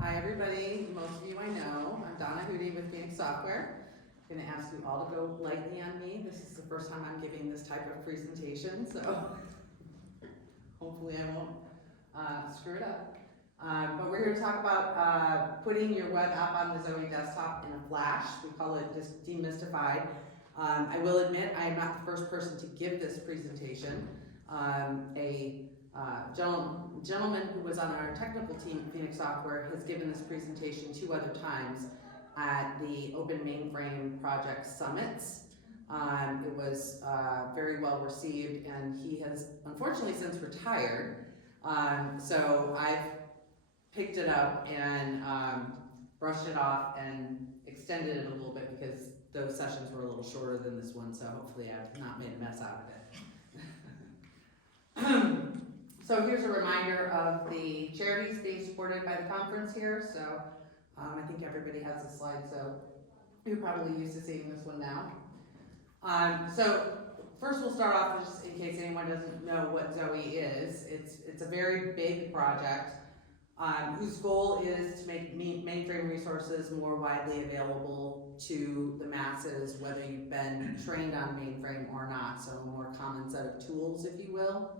Hi everybody, most of you I know. I'm Donna Hudi with Phoenix Software. I'm going to ask you all to go lightly on me. This is the first time I'm giving this type of presentation, so hopefully I won't screw it up. But we're here to talk about putting your web app on the Zowe Desktop in a flash. We call it just Demystified. I will admit I am not the first person to give this presentation. Gentleman who was on our technical team at Phoenix Software has given this presentation 2 other times at the Open Mainframe Project Summits. It was very well received, and he has unfortunately since retired. So I've picked it up and brushed it off and extended it a little bit because those sessions were a little shorter than this one, so hopefully I've not made a mess out of it. So here's a reminder of the charities being supported by the conference here. So I think everybody has a slide, so you're probably used to seeing this one now. So first we'll start off just in case anyone doesn't know what Zowe is. It's a very big project whose goal is to make mainframe resources more widely available to the masses, whether you've been trained on mainframe or not. So a more common set of tools, if you will.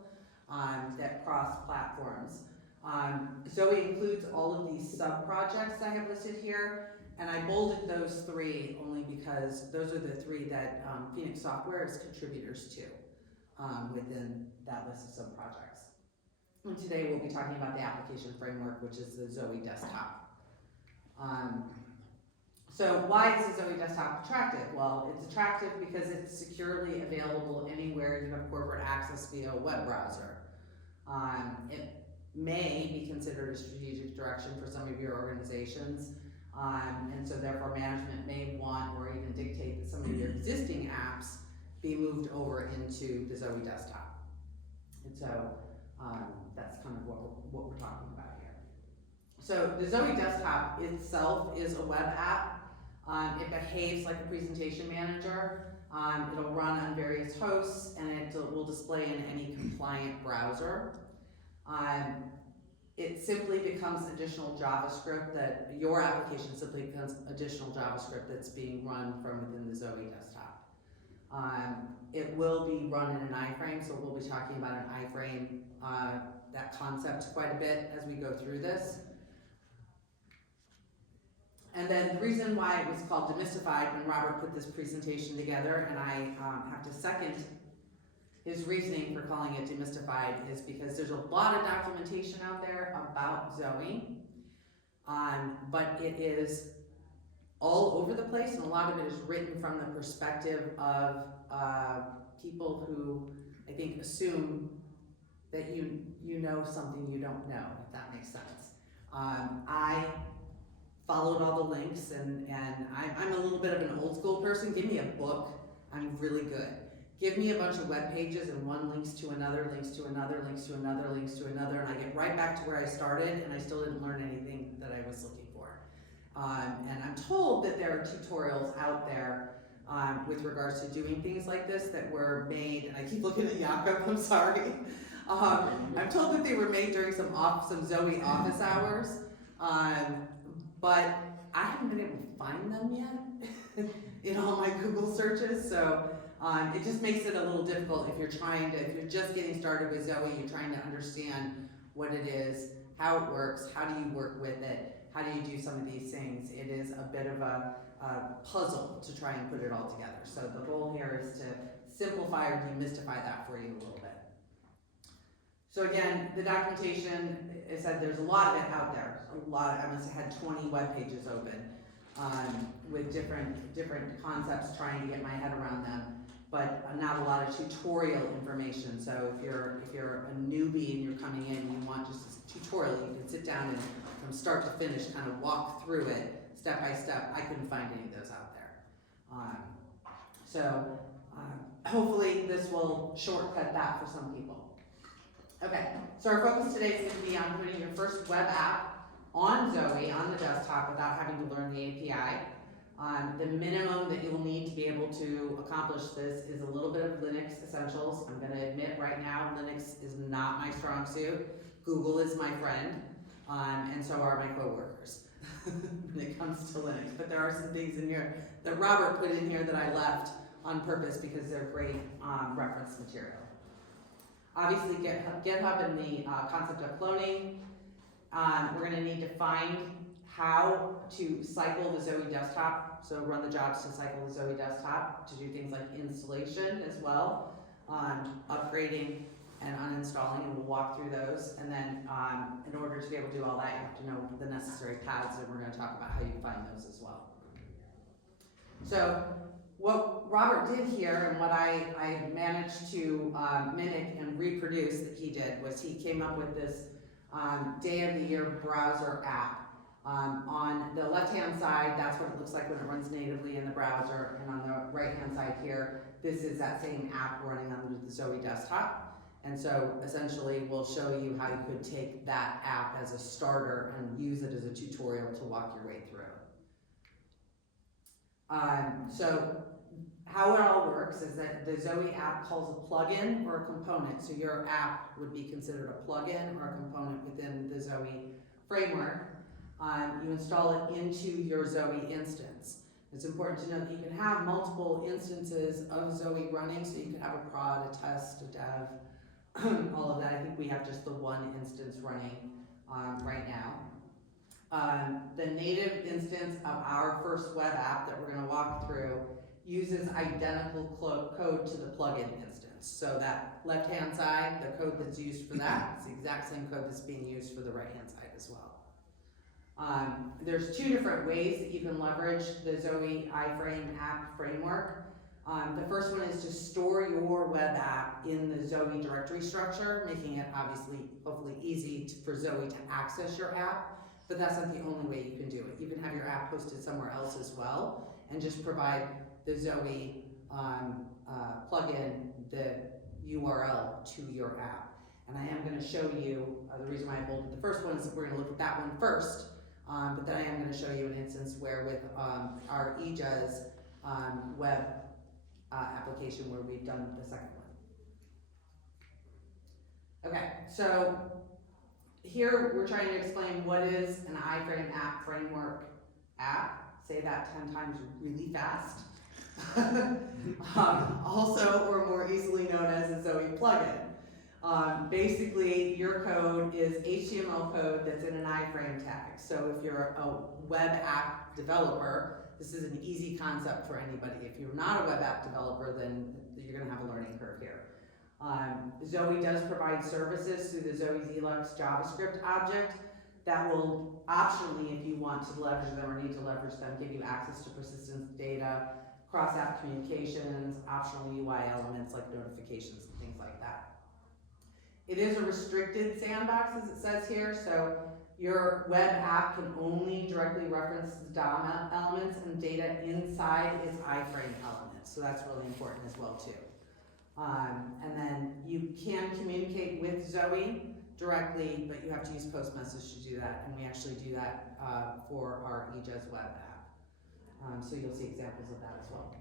That cross platforms. Zowe includes all of these sub-projects I have listed here, and I bolded those 3 only because those are the 3 that Phoenix Software is contributors to within that list of sub-projects. And today we'll be talking about the application framework, which is the Zowe Desktop. So why is the Zowe Desktop attractive? Well, it's attractive because it's securely available anywhere you have corporate access via a web browser. It may be considered a strategic direction for some of your organizations, and so therefore management may want or even dictate that some of your existing apps be moved over into the Zowe Desktop. And so that's kind of what we're talking about here. So the Zowe Desktop itself is a web app. It behaves like a presentation manager. It'll run on various hosts, and it will display in any compliant browser. It simply becomes additional JavaScript that your application simply becomes additional JavaScript that's being run from within the Zowe Desktop. It will be run in an iframe, so we'll be talking about an iframe, that concept quite a bit as we go through this. And then the reason why it was called Demystified when Robert put this presentation together, and I have to second his reasoning for calling it Demystified, is because there's a lot of documentation out there about Zowe, but it is all over the place, and a lot of it is written from the perspective of people who I think assume that you know something you don't know, if that makes sense. I followed all the links, and I'm a little bit of an old school person. Give me a book, I'm really good. Give me a bunch of web pages and one links to another, links to another, links to another, links to another, and I get right back to where I started, and I still didn't learn anything that I was looking for. And I'm told that there are tutorials out there with regards to doing things like this that were made, and I keep looking at Jakob, I'm sorry. I'm told that they were made during some Zowe office hours, but I haven't been able to find them yet in all my Google searches, so it just makes it a little difficult if you're just getting started with Zowe, you're trying to understand what it is, how it works, how do you work with it, how do you do some of these things. It is a bit of a puzzle to try and put it all together. So the goal here is to simplify or demystify that for you a little bit. So again, the documentation, I said there's a lot of it out there. I must have had 20 web pages open with different concepts, trying to get my head around them, but not a lot of tutorial information. So if you're a newbie and you're coming in and you want just a tutorial, you can sit down and from start to finish kind of walk through it step by step. I couldn't find any of those out there. Hopefully this will shortcut that for some people. Okay, so our focus today is going to be on putting your first web app on Zowe, on the desktop, without having to learn the API. The minimum that you'll need to be able to accomplish this is a little bit of Linux essentials. I'm going to admit right now, Linux is not my strong suit. Google is my friend. and so are my coworkers when it comes to Linux. But there are some things in here that Robert put in here that I left on purpose because they're great reference material. Obviously, GitHub and the concept of cloning. We're going to need to find how to cycle the Zowe Desktop, so run the jobs to cycle the Zowe Desktop, to do things like installation as well, upgrading and uninstalling, and we'll walk through those. And then in order to be able to do all that, you have to know the necessary paths, and we're going to talk about how you find those as well. So what Robert did here, and what I managed to mimic and reproduce that he did, was he came up with this day of the year browser app. On the left-hand side, that's what it looks like when it runs natively in the browser, and on the right-hand side here, this is that same app running on the Zowe Desktop. And so essentially we'll show you how you could take that app as a starter and use it as a tutorial to walk your way through. So how it all works is that the Zowe app calls a plugin or a component. So your app would be considered a plugin or a component within the Zowe framework. You install it into your Zowe instance. It's important to know that you can have multiple instances of Zowe running, so you could have a prod, a test, a dev, all of that. I think we have just the one instance running right now. The native instance of our first web app that we're going to walk through uses identical code to the plugin instance. So that left-hand side, the code that's used for that, is the exact same code that's being used for the right-hand side as well. There's two different ways that you can leverage the Zowe iframe app framework. The first one is to store your web app in the Zowe directory structure, making it obviously, hopefully easy for Zowe to access your app, but that's not the only way you can do it. You can have your app hosted somewhere else as well, and just provide the Zowe plugin the URL to your app. And I am going to show you, the reason why I bolded the first one is that we're going to look at that one first, but then I am going to show you an instance where with our eJuz web application where we've done the second one. Okay, so here we're trying to explain what is an iframe app framework app. Say that 10 times really fast. Also, or more easily known as a Zowe plugin. Basically, your code is HTML code that's in an iframe tag. So if you're a web app developer, this is an easy concept for anybody. If you're not a web app developer, then you're going to have a learning curve here. Zowe does provide services through the zoweZlux JavaScript object that will optionally, if you want to leverage them or need to leverage them, give you access to persistence data, cross-app communications, optional UI elements like notifications and things like that. It is a restricted sandbox, as it says here, so your web app can only directly reference the Donna elements and data inside its iframe elements, so that's really important as well too. And then you can communicate with Zowe directly, but you have to use postmessage to do that, and we actually do that for our eJuz web app. So you'll see examples of that as well.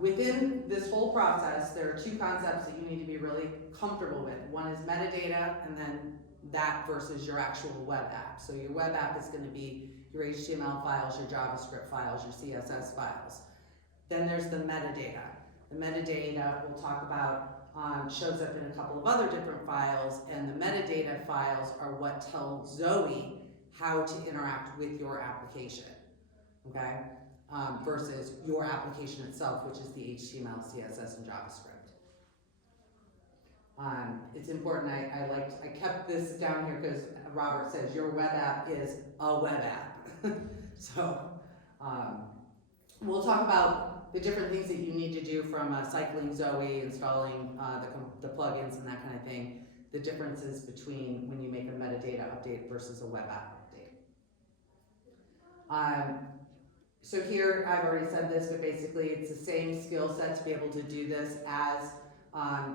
Within this whole process, there are two concepts that you need to be really comfortable with. One is metadata, and then that versus your actual web app. So your web app is going to be your HTML files, your JavaScript files, your CSS files. Then there's the metadata. The metadata we'll talk about shows up in a couple of other different files, and the metadata files are what tell Zowe how to interact with your application, okay? Versus your application itself, which is the HTML, CSS, and JavaScript. It's important, I kept this down here because Robert says your web app is a web app. So we'll talk about the different things that you need to do from cycling Zowe, installing the plugins and that kind of thing, the differences between when you make a metadata update versus a web app update. So here, I've already said this, but basically it's the same skill set to be able to do this as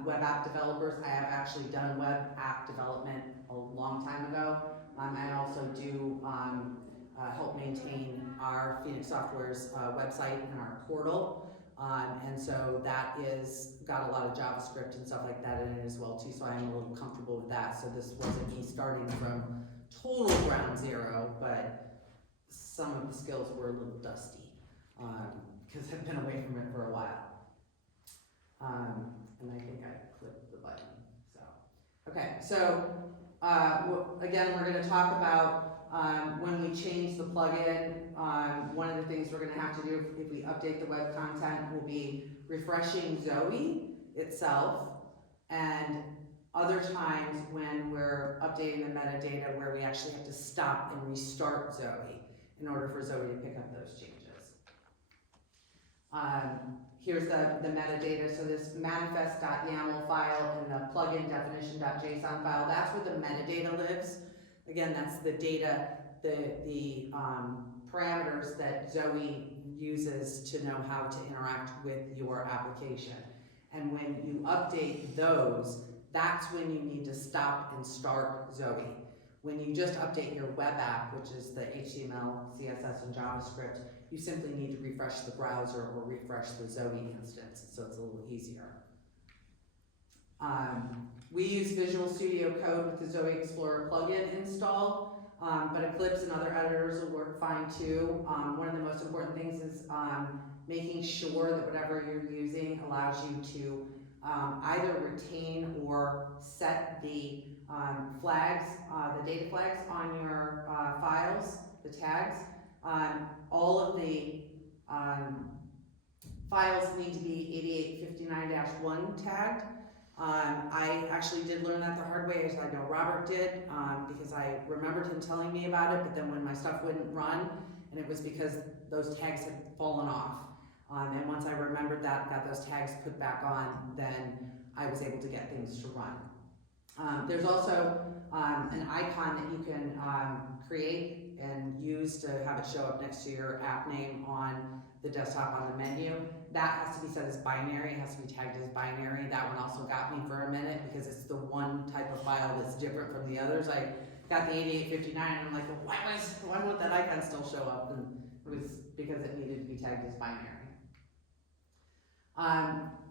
web app developers. I have actually done web app development a long time ago. I also do help maintain our Phoenix Software's website and our portal, And so that is got a lot of JavaScript and stuff like that in it as well too, so I'm a little comfortable with that. So this wasn't me starting from total ground zero, but some of the skills were a little dusty because I've been away from it for a while. And I think I clicked the button. So, okay, so again, we're going to talk about when we change the plugin. One of the things we're going to have to do if we update the web content will be refreshing Zowe itself, and other times when we're updating the metadata where we actually have to stop and restart Zowe in order for Zowe to pick up those changes. Here's the metadata. So this manifest.yaml file and the plugin definition.json file, that's where the metadata lives. Again, that's the data, the parameters that Zowe uses to know how to interact with your application. And when you update those, that's when you need to stop and start Zowe. When you just update your web app, which is the HTML, CSS, and JavaScript, you simply need to refresh the browser or refresh the Zowe instance, so it's a little easier. We use Visual Studio Code with the Zowe Explorer plugin installed, but Eclipse and other editors will work fine too. One of the most important things is making sure that whatever you're using allows you to either retain or set the flags, the data flags on your files, the tags. All of the files need to be 8859-1 tagged. I actually did learn that the hard way, as I know Robert did, because I remembered him telling me about it, but then when my stuff wouldn't run, and it was because those tags had fallen off. And once I remembered that, got those tags put back on, then I was able to get things to run. There's also an icon that you can create and use to have it show up next to your app name on the desktop on the menu. That has to be set as binary, it has to be tagged as binary. That one also got me for a minute because it's the one type of file that's different from the others. I got the 8859 and I'm like, well, why won't that icon still show up? And it was because it needed to be tagged as binary.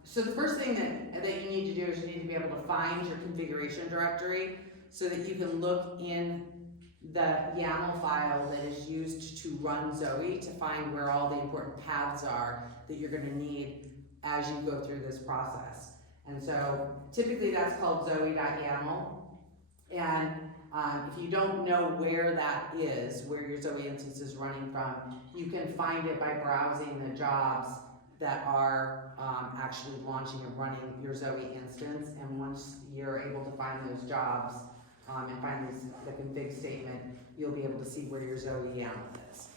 So the first thing that you need to do is you need to be able to find your configuration directory so that you can look in the YAML file that is used to run Zowe to find where all the important paths are that you're going to need as you go through this process. And so typically that's called zowe.yaml. And if you don't know where that is, where your Zowe instance is running from, you can find it by browsing the jobs that are actually launching and running your Zowe instance. And once you're able to find those jobs and find the config statement, you'll be able to see where your Zowe YAML is.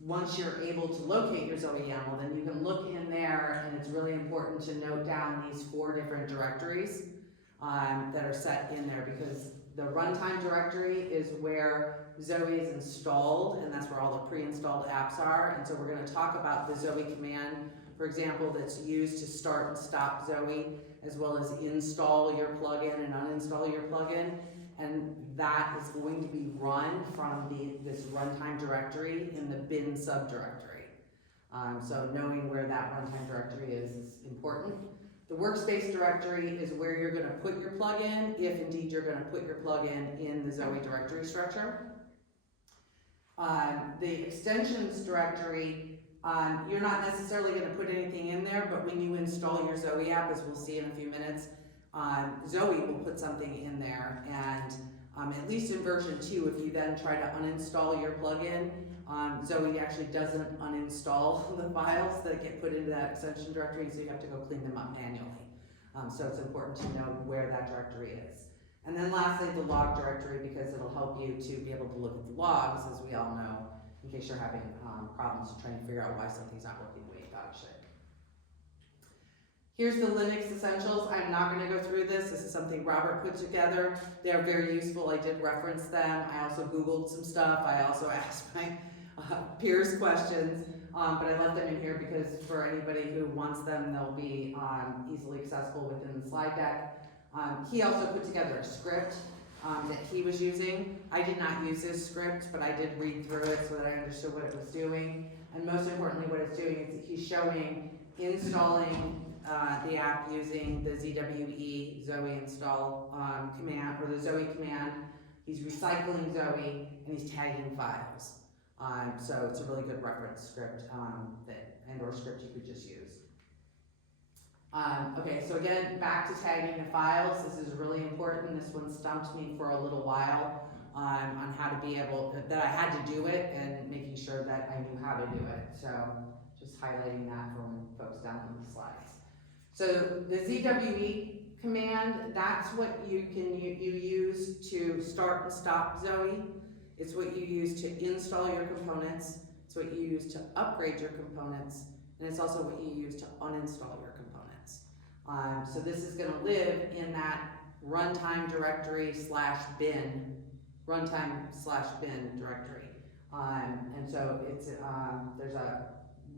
Once you're able to locate your Zowe YAML, then you can look in there, and it's really important to note down these 4 different directories that are set in there, because the runtime directory is where Zowe is installed, and that's where all the pre-installed apps are. And so we're going to talk about the Zowe command, for example, that's used to start and stop Zowe, as well as install your plugin and uninstall your plugin. And that is going to be run from this runtime directory in the bin subdirectory. So knowing where that runtime directory is important. The workspace directory is where you're going to put your plugin, if indeed you're going to put your plugin in the Zowe directory structure. The extensions directory, you're not necessarily going to put anything in there, but when you install your Zowe app, as we'll see in a few minutes, Zowe will put something in there. And at least in version 2, if you then try to uninstall your plugin, Zowe actually doesn't uninstall the files that get put into that extension directory, so you have to go clean them up manually. So it's important to know where that directory is. And then lastly, the log directory, because it'll help you to be able to look at the logs, as we all know, in case you're having problems trying to figure out why something's not working the way you thought it should. Here's the Linux essentials. I'm not going to go through this. This is something Robert put together. They're very useful. I did reference them. I also Googled some stuff. I also asked my peers questions, but I left them in here because for anybody who wants them, they'll be easily accessible within the slide deck. He also put together a script that he was using. I did not use this script, but I did read through it so that I understood what it was doing. And most importantly, what it's doing is he's showing installing the app using the Zowe install command, or the Zowe command. He's recycling Zowe, and he's tagging files. So it's a really good reference script or script you could just use. Okay, so again, back to tagging the files. This is really important. This one stumped me for a little while on how to be able, that I had to do it and making sure that I knew how to do it. So just highlighting that for when folks download the slides. So the ZWE command, that's what you use to start and stop Zowe. It's what you use to install your components. It's what you use to upgrade your components. And it's also what you use to uninstall your components. So this is going to live in that runtime directory /bin, runtime/bin directory. And so it's there's a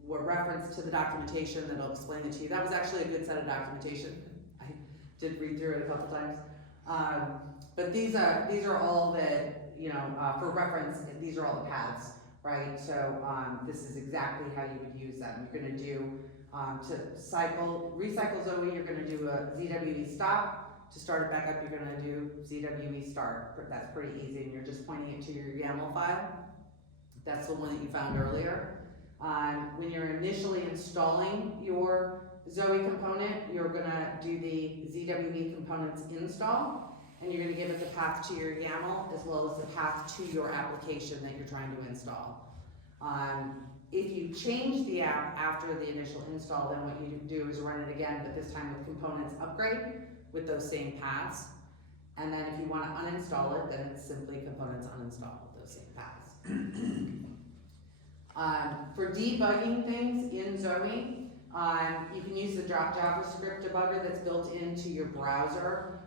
reference to the documentation that'll explain it to you. That was actually a good set of documentation. I did read through it a couple times. But these are all the, for reference, these are all the paths, right? So this is exactly how you would use them. You're going to do, to recycle Zowe, you're going to do a ZWE stop. To start it back up, you're going to do ZWE start. That's pretty easy, and you're just pointing it to your YAML file. That's the one that you found earlier. When you're initially installing your Zowe component, you're going to do the ZWE components install, and you're going to give it the path to your YAML as well as the path to your application that you're trying to install. If you change the app after the initial install, then what you do is run it again, but this time with components upgrade with those same paths. And then if you want to uninstall it, then it's simply components uninstall with those same paths. For debugging things in Zowe, you can use the JavaScript debugger that's built into your browser.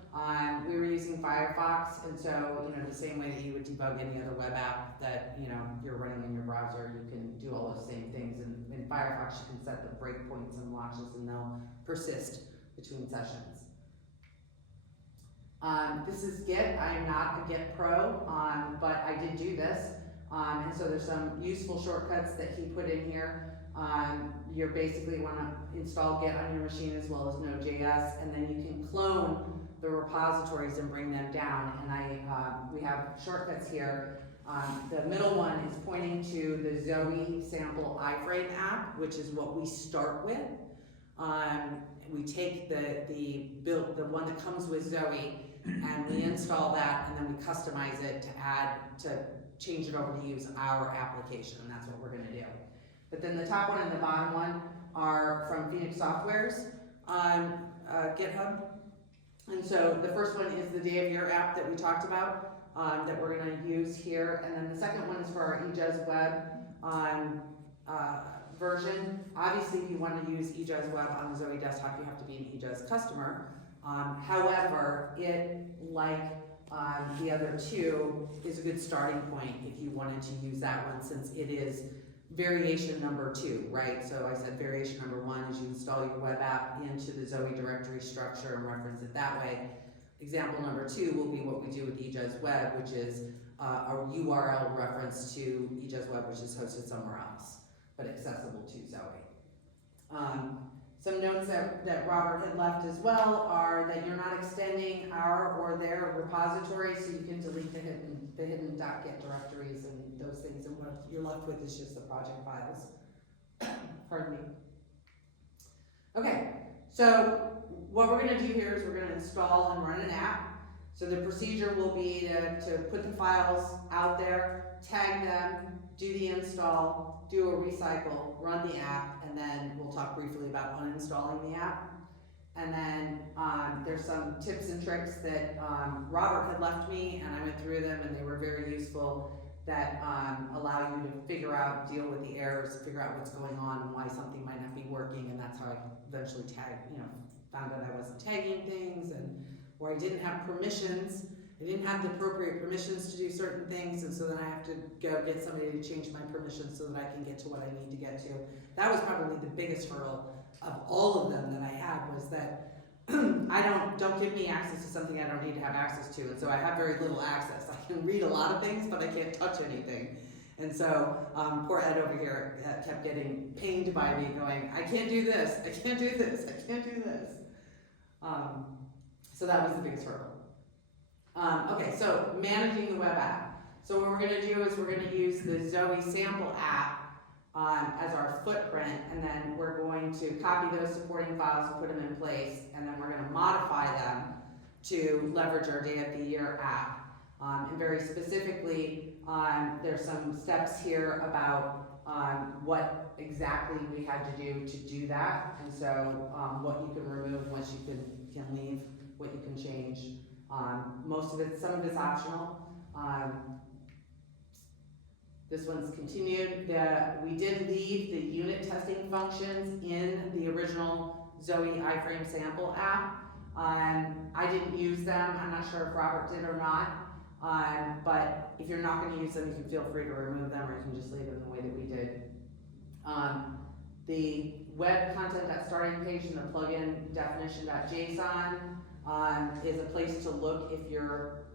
We were using Firefox, and so the same way that you would debug any other web app that you're running in your browser, you can do all those same things. And in Firefox, you can set the breakpoints and watches, and they'll persist between sessions. This is Git. I am not a Git pro, but I did do this. And so there's some useful shortcuts that he put in here. You basically want to install Git on your machine as well as Node.js, and then you can clone the repositories and bring them down. And we have shortcuts here. The middle one is pointing to the Zowe sample iframe app, which is what we start with. We take the one that comes with Zowe, and we install that, and then we customize it to change it over to use our application, and that's what we're going to do. But then the top one and the bottom one are from Phoenix Software's GitHub. And so the first one is the day of year app that we talked about that we're going to use here. And then the second one is for our eJuz Web version. Obviously, if you want to use eJuz Web on the Zowe Desktop, you have to be an eJuz customer. However, it, like the other two, is a good starting point if you wanted to use that one, since it is variation number 2, right? So I said variation number 1 is you install your web app into the Zowe directory structure and reference it that way. Example number 2 will be what we do with eJuz Web, which is a URL reference to eJuz Web, which is hosted somewhere else, but accessible to Zowe. Some notes that Robert had left as well are that you're not extending our or their repository, so you can delete the hidden .git directories and those things, and what you're left with is just the project files. Pardon me. Okay, so what we're going to do here is we're going to install and run an app. So the procedure will be to put the files out there, tag them, do the install, do a recycle, run the app, and then we'll talk briefly about uninstalling the app. And then there's some tips and tricks that Robert had left me, and I went through them, and they were very useful, that allow you to figure out, deal with the errors, figure out what's going on and why something might not be working, and that's how I eventually found out I wasn't tagging things, and where I didn't have permissions. I didn't have the appropriate permissions to do certain things, and so then I have to go get somebody to change my permissions so that I can get to what I need to get to. That was probably the biggest hurdle of all of them that I had, was that don't give me access to something I don't need to have access to, and so I have very little access. I can read a lot of things, but I can't touch anything. And so poor Ed over here kept getting pinged by me going, I can't do this, I can't do this, I can't do this. So that was the biggest hurdle. Okay, so managing the web app. So what we're gonna do is we're gonna use the Zowe sample app as our footprint, and then we're going to copy those supporting files and put them in place, and then we're gonna modify them to leverage our Day of the Year app. And very specifically, there's some steps here about what exactly we had to do that, and so what you can remove, what you can leave, what you can change. Most of it, some of it's optional. This one's continued. We did leave the unit testing functions in the original Zowe iframe sample app. I didn't use them. I'm not sure if Robert did or not. But if you're not going to use them, you can feel free to remove them, or you can just leave them the way that we did. The web content.starting page and the plugin definition.json is a place to look if your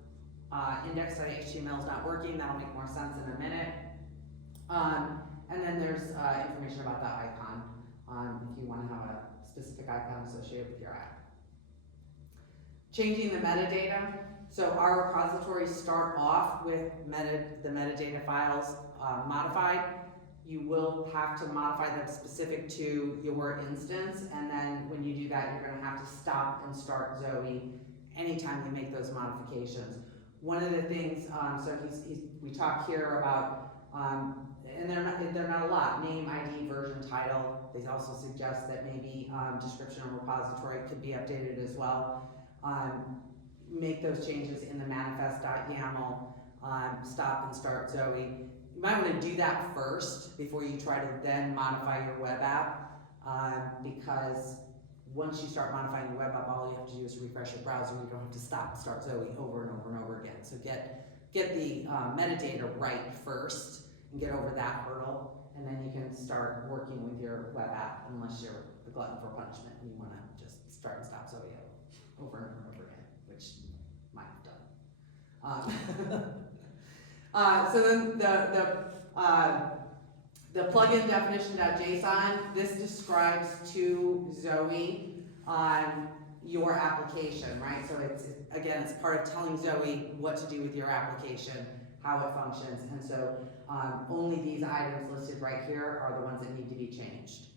index.html is not working. That'll make more sense in a minute. And then there's information about the icon if you want to have a specific icon associated with your app. Changing the metadata. So our repositories start off with the metadata files modified. You will have to modify them specific to your instance, and then when you do that, you're going to have to stop and start Zowe anytime you make those modifications. One of the things, so we talk here about, and they're not a lot, name, ID, version, title. They also suggest that maybe description of repository could be updated as well. Make those changes in the manifest.yaml, stop and start Zowe. You might want to do that first before you try to then modify your web app, because once you start modifying your web app, all you have to do is refresh your browser. You don't have to stop and start Zowe over and over and over again. So get the metadata right first and get over that hurdle, and then you can start working with your web app, unless you're a glutton for punishment and you want to just start and stop Zowe over and over and over again, which might have done. So then the plugin definition.json, this describes to Zowe your application, right? So it's part of telling Zowe what to do with your application, how it functions, and so only these items listed right here are the ones that need to be changed.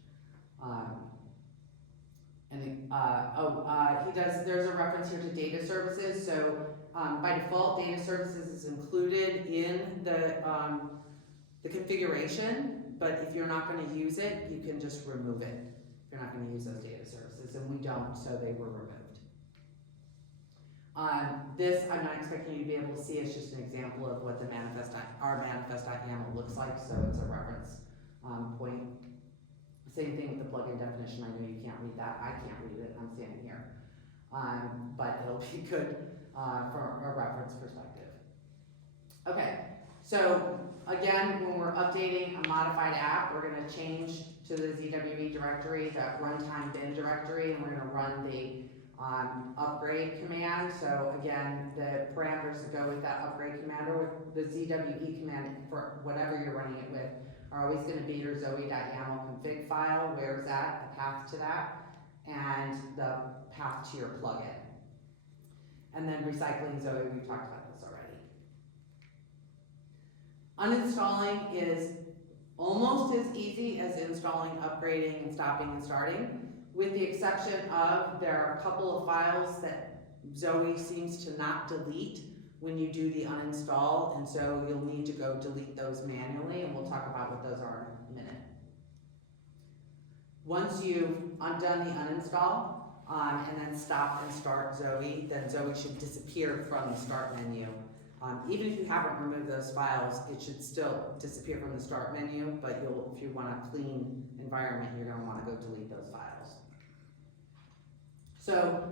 There's a reference here to data services. So by default, data services is included in the configuration, but if you're not going to use it, you can just remove it. If you're not going to use those data services, and we don't, so they were removed. This I'm not expecting you to be able to see. It's just an example of what our manifest.yaml looks like, so it's a reference point. Same thing with the plugin definition. I know you can't read that. I can't read it. I'm standing here. But it'll be good from a reference perspective. Okay, so again, when we're updating a modified app, we're going to change to the ZWE directory, the runtime bin directory, and we're going to run the upgrade command. So again, the parameters that go with that upgrade command, or with the ZWE command for whatever you're running it with, are always going to be your zowe.yaml config file. Where's that? The path to that, and the path to your plugin. And then recycling Zowe, we've talked about this already. Uninstalling is almost as easy as installing, upgrading, and stopping and starting, with the exception of there are a couple of files that Zowe seems to not delete when you do the uninstall, and so you'll need to go delete those manually, and we'll talk about what those are in a minute. Once you've done the uninstall, and then stop and start Zowe, then Zowe should disappear from the start menu. Even if you haven't removed those files, it should still disappear from the start menu, but if you want a clean environment, you're going to want to go delete those files. So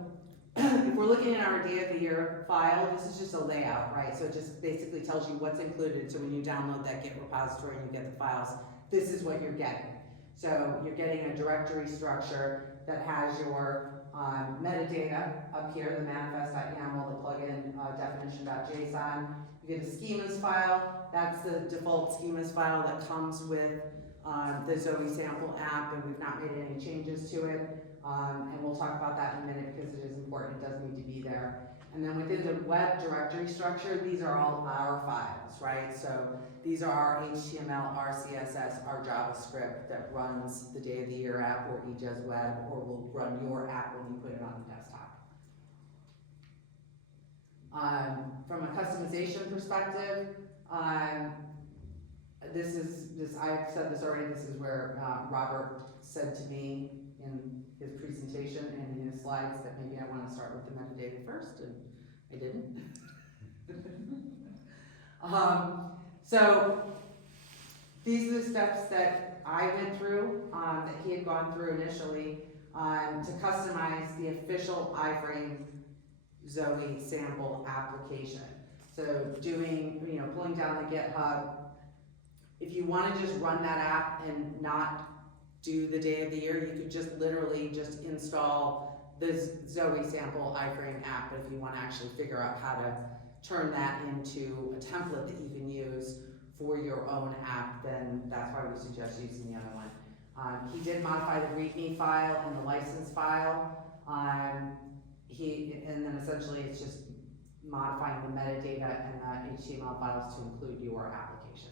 if we're looking at our Day of the Year file, this is just a layout, right? So it just basically tells you what's included. So when you download that Git repository and you get the files, this is what you're getting. So you're getting a directory structure that has your metadata up here, the manifest.yaml, the plugin definition.json. You get a schemas file. That's the default schemas file that comes with the Zowe sample app, and we've not made any changes to it. And we'll talk about that in a minute because it is important, it does need to be there. And then within the web directory structure, these are all our files, right? So these are our HTML, our CSS, our JavaScript that runs the Day of the Year app or eJazz Web, or will run your app when you put it on the desktop. From a customization perspective, I've said this already, this is where Robert said to me in his presentation and in his slides that maybe I want to start with the metadata first, and I didn't. So these are the steps that I went through, that he had gone through initially, to customize the official iframe Zowe sample application. So pulling down the GitHub. If you want to just run that app and not do the Day of the Year, you could just literally just install the Zowe sample iframe app. But if you want to actually figure out how to turn that into a template that you can use for your own app, then that's why we suggest using the other one. He did modify the README file and the license file. And then essentially it's just modifying the metadata and the HTML files to include your application.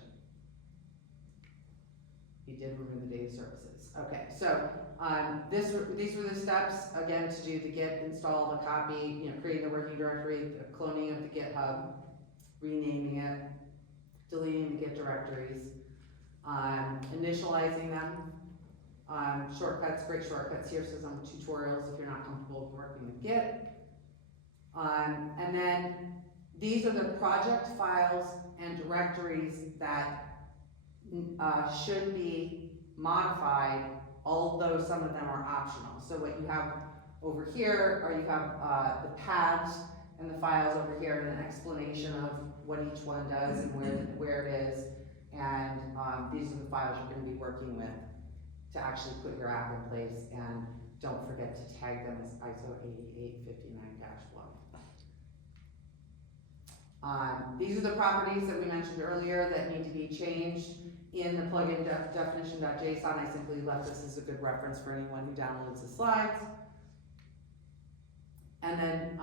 He did remove the data services. Okay, so these were the steps, again, to do the git, install, the copy, creating the working directory, the cloning of the GitHub, renaming it, deleting the git directories, initializing them, shortcuts, great shortcuts here, so some tutorials if you're not comfortable working with Git. And then these are the project files and directories that should be modified, although some of them are optional. So what you have over here, or you have the paths and the files over here, and an explanation of what each one does and where it is. And these are the files you're going to be working with to actually put your app in place. And don't forget to tag them as ISO 8859-1. These are the properties that we mentioned earlier that need to be changed in the plugin definition.json. I simply left this as a good reference for anyone who downloads the slides. And then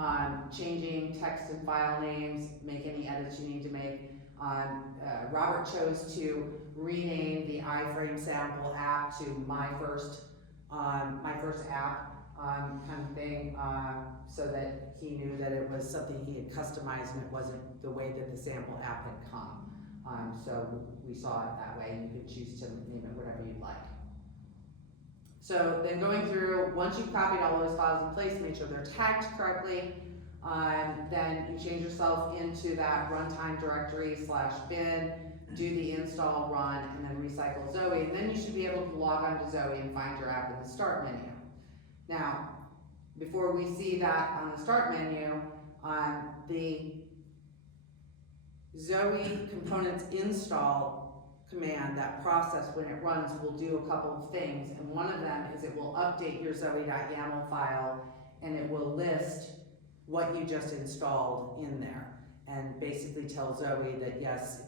changing text and file names, make any edits you need to make. Robert chose to rename the iframe sample app to my first app kind of thing, so that he knew that it was something he had customized and it wasn't the way that the sample app had come. So we saw it that way, and you could choose to name it whatever you'd like. So then going through, once you've copied all those files in place, make sure they're tagged correctly. Then you change yourself into that runtime directory /bin, do the install, run, and then recycle Zowe. And then you should be able to log on to Zowe and find your app in the start menu. Now, before we see that on the start menu, the Zowe components install command, that process when it runs, will do a couple of things. And one of them is it will update your zowe.yaml file, and it will list what you just installed in there, and basically tell Zowe that yes,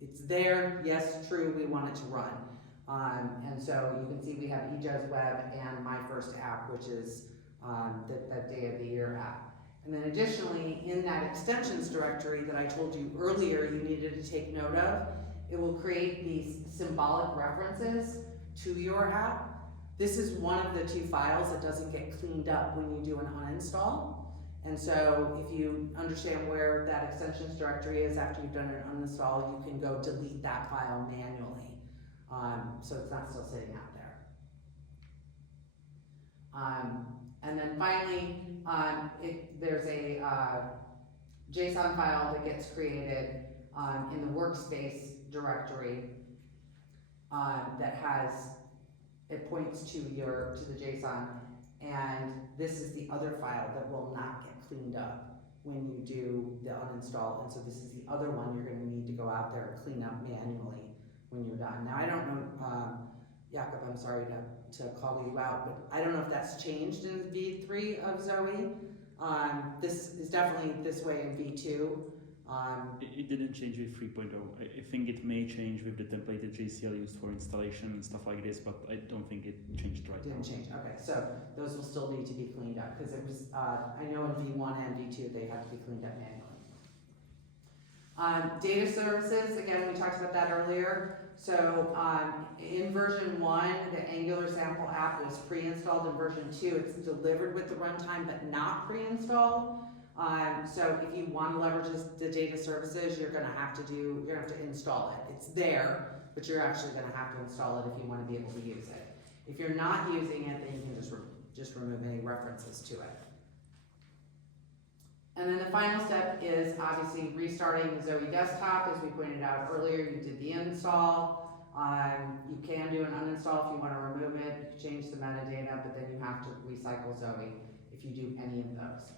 it's there, yes, true, we want it to run. And so you can see we have eJazz Web and My First App, which is that Day of the Year app. And then additionally, in that extensions directory that I told you earlier you needed to take note of, it will create these symbolic references to your app. This is one of the two files that doesn't get cleaned up when you do an uninstall. And so if you understand where that extensions directory is after you've done an uninstall, you can go delete that file manually. So it's not still sitting out there. And then finally, there's a JSON file that gets created in the workspace directory that has, it points to the JSON, and this is the other file that will not get cleaned up when you do the uninstall, and so this is the other one you're going to need to go out there and clean up manually when you're done. Now I don't know Jakob, I'm sorry to call you out, but I don't know if that's changed in V3 of Zowe. This is definitely this way in V2. It didn't change with 3.0. I think it may change with the templated JCL used for installation and stuff like this, but I don't think it changed right now. Didn't change, okay. So those will still need to be cleaned up, because it was, I know in V1 and V2 they had to be cleaned up manually. Data services, again, we talked about that earlier. So in version 1, the Angular sample app was pre-installed. In version 2, it's delivered with the runtime, but not pre-installed. So if you want to leverage the data services, you're going to have to install it. It's there, but you're actually going to have to install it if you want to be able to use it. If you're not using it, then you can just remove any references to it. And then the final step is obviously restarting Zowe Desktop. As we pointed out earlier, you did the install. You can do an uninstall if you want to remove it, change the metadata, but then you have to recycle Zowe if you do any of those.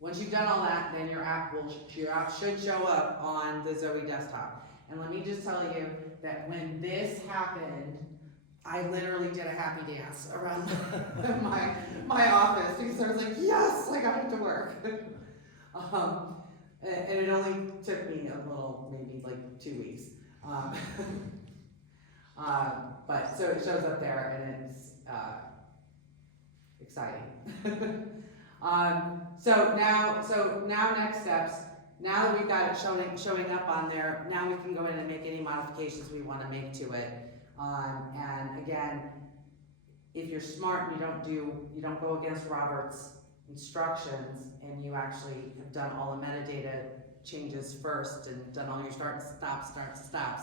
Once you've done all that, then your app should show up on the Zowe Desktop. And let me just tell you that when this happened, I literally did a happy dance around my office because I was like, yes, I got it to work. And it only took me a little, maybe like 2 weeks. But so it shows up there and it's exciting. So now next steps. Now that we've got it showing up on there, now we can go in and make any modifications we want to make to it. And again, if you're smart and you don't go against Robert's instructions and you actually have done all the metadata changes first and done all your starts, stops,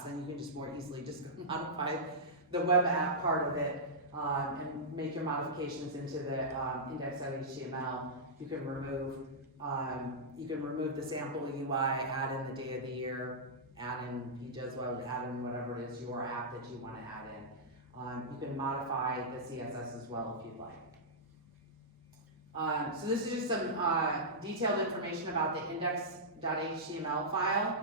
then you can just more easily just modify the web app part of it and make your modifications into the index.html. You can remove the sample UI, add in the day of the year, add in eJezWeb, add in whatever it is, your app that you want to add in. You can modify the CSS as well if you'd like. So this is just some detailed information about the index.html file.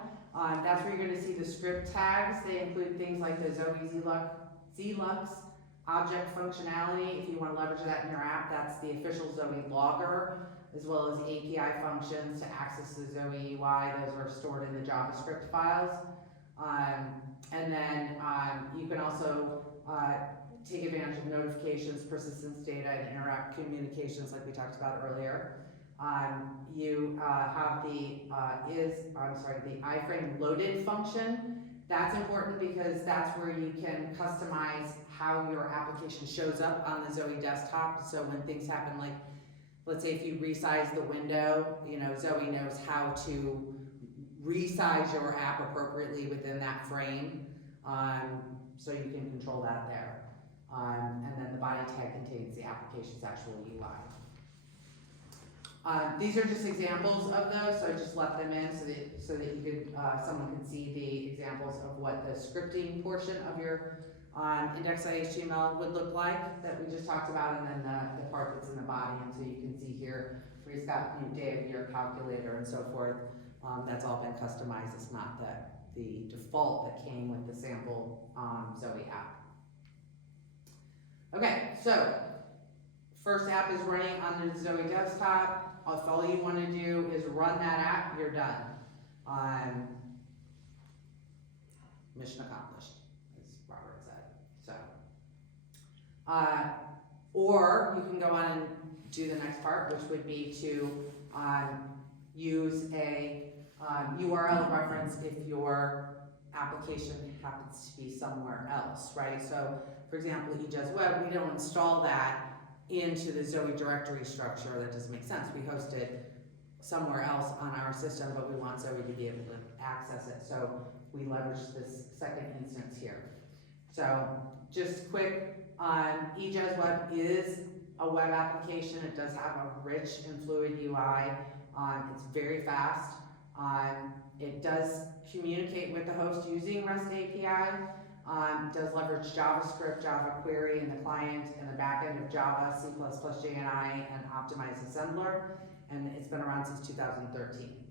That's where you're going to see the script tags. They include things like the zoweZlux object functionality. If you want to leverage that in your app, that's the official Zowe logger, as well as API functions to access the Zowe UI. Those are stored in the JavaScript files. And then you can also take advantage of notifications, persistence data, and interact communications like we talked about earlier. You have the iframe loaded function. That's important because that's where you can customize how your application shows up on the Zowe Desktop. So when things happen, like let's say if you resize the window, Zowe knows how to resize your app appropriately within that frame. So you can control that there. And then the body tag contains the application's actual UI. These are just examples of those, so I just left them in so that you could, someone could see the examples of what the scripting portion of your index.html would look like that we just talked about, and then the part that's in the body. And so you can see here where he's got day of year calculator and so forth. That's all been customized. It's not the default that came with the sample Zowe app. Okay, so first app is running on the Zowe Desktop. If all you want to do is run that app, you're done. Mission accomplished, as Robert said. So, or you can go on and do the next part, which would be to use a URL reference if your application happens to be somewhere else, right? So, for example, eJezWeb, we don't install that into the Zowe directory structure. That doesn't make sense. We host it somewhere else on our system, but we want Zowe to be able to access it. So we leverage this second instance here. So just quick, eJezWeb is a web application. It does have a rich and fluid UI. It's very fast. It does communicate with the host using REST API. It does leverage JavaScript, Java Query in the client, and the backend of Java, C++, JNI, and optimized assembler. And it's been around since 2013.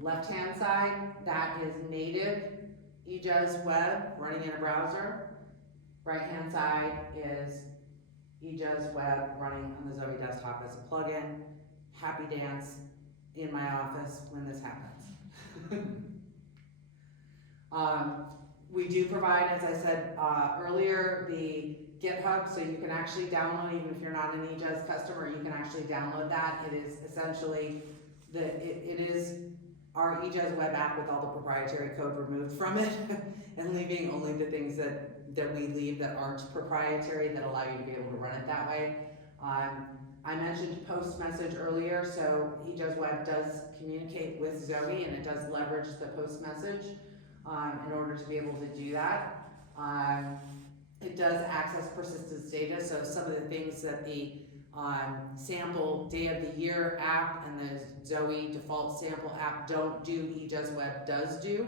Left-hand side, that is native eJuz Web running in a browser. Right-hand side is eJuz Web running on the Zowe Desktop as a plugin. Happy dance in my office when this happens. We do provide, as I said earlier, the GitHub, so you can actually download, even if you're not an eJuz customer, you can actually download that. It is essentially, it is our eJuz web app with all the proprietary code removed from it and leaving only the things that we leave that aren't proprietary that allow you to be able to run it that way. I mentioned post message earlier, so eJuz Web does communicate with Zowe and it does leverage the post message in order to be able to do that. It does access persistence data, so some of the things that the sample day of the year app and the Zowe default sample app don't do, eJuz Web does do.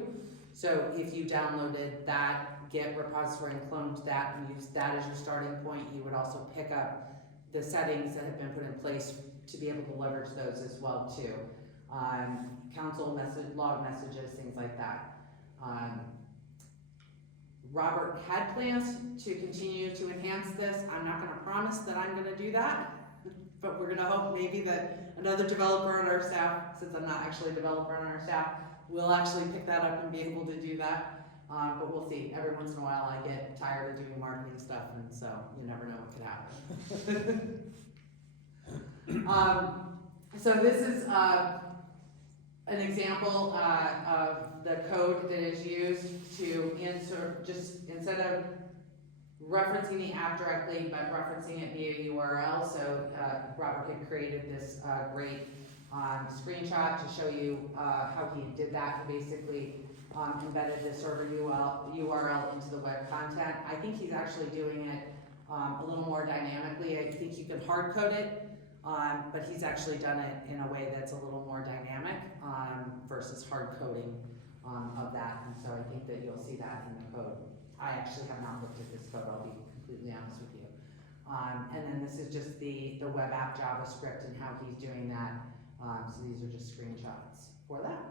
So if you downloaded that Git repository and cloned that and used that as your starting point, you would also pick up the settings that have been put in place to be able to leverage those as well too. Council message, log messages, things like that. Robert had plans to continue to enhance this. I'm not gonna promise that I'm gonna do that, but we're gonna hope maybe that another developer on our staff, since I'm not actually a developer on our staff, will actually pick that up and be able to do that. But we'll see. Every once in a while I get tired of doing marketing stuff, and so you never know what could happen. So this is an example of the code that is used to insert, just instead of referencing the app directly, but referencing it via URL. So Robert had created this great screenshot to show you how he did that. He basically embedded the server URL into the web content. I think he's actually doing it a little more dynamically. I think you can hard code it, but he's actually done it in a way that's a little more dynamic versus hard coding of that. And so I think that you'll see that in the code. I actually have not looked at this code, I'll be completely honest with you. And then this is just the web app JavaScript and how he's doing that. So these are just screenshots for that.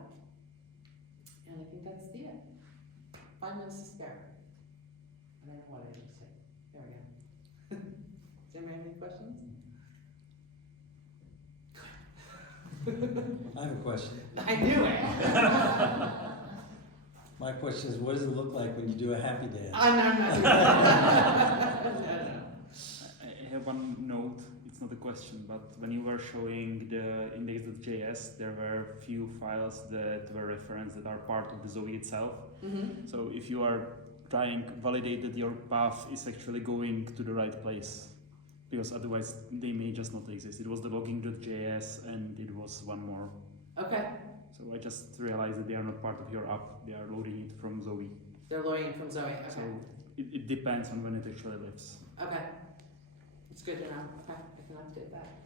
And I think that's the end. 5 minutes to spare. I don't know what I just said. There we go. Does anybody have any questions? I have a question. I knew it. My question is, what does it look like when you do a happy dance? I'm not doing that. No. I have one note. It's not a question, but when you were showing the index.js, there were few files that were referenced that are part of the Zowe itself. Mm-hmm. So if you are trying to validate that your path is actually going to the right place, because otherwise they may just not exist. It was the logging.js and it was one more. Okay. So I just realized that they are not part of your app. They are loading it from Zowe. They're loading it from Zowe. Okay. So it depends on when it actually lives. Okay. It's good to know. Okay. I can update that.